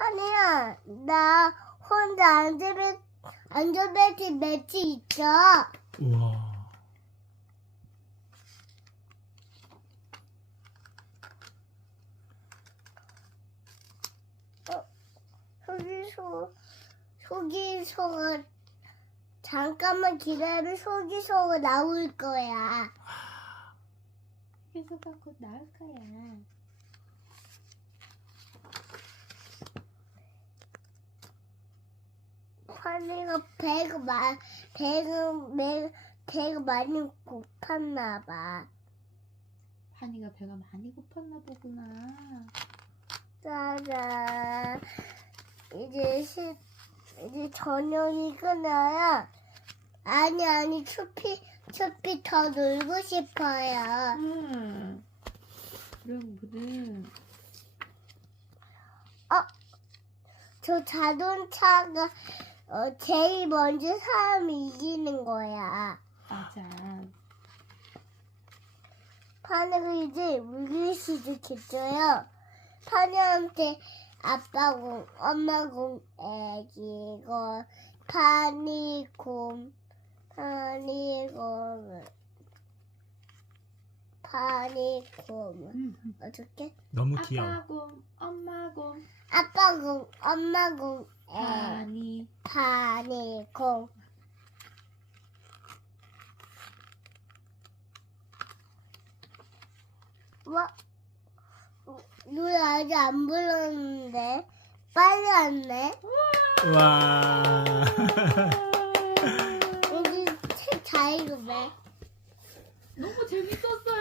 판이야, 나 혼자 안전벨, 안전벨트 매치 있어. 우와. 소기소, 소기소가, 잠깐만 기다리면 소기소가 나올 거야. 계속 곧 나올 거야. 판이가 배가 마, 배가, 매, 배가 많이 고팠나 봐. 파니가 배가 많이 고팠나 보구나. 짜잔. 이제 시, 이제 저녁이 끝나야. 아니, 아니, 추피, 추피 더 놀고 싶어요. 음. 그럼 그래. 저 자동차가, 어, 제일 먼저 사람이 이기는 거야. 맞아. 파니가 이제 물리 시작했어요. 파니한테 아빠 공, 엄마 공, 애기 공, 파니 공, 파니 공, 파니 공. 음. 어떻게? 너무 귀여워. 아빠 곰, 엄마 곰, 아빠 공, 엄마 공, 애, 파니. 파니 공. 와, 누나 아직 안 불렀는데 빨리 왔네. 우와. 여기 책 잘 읽으네. 너무 재밌었어요.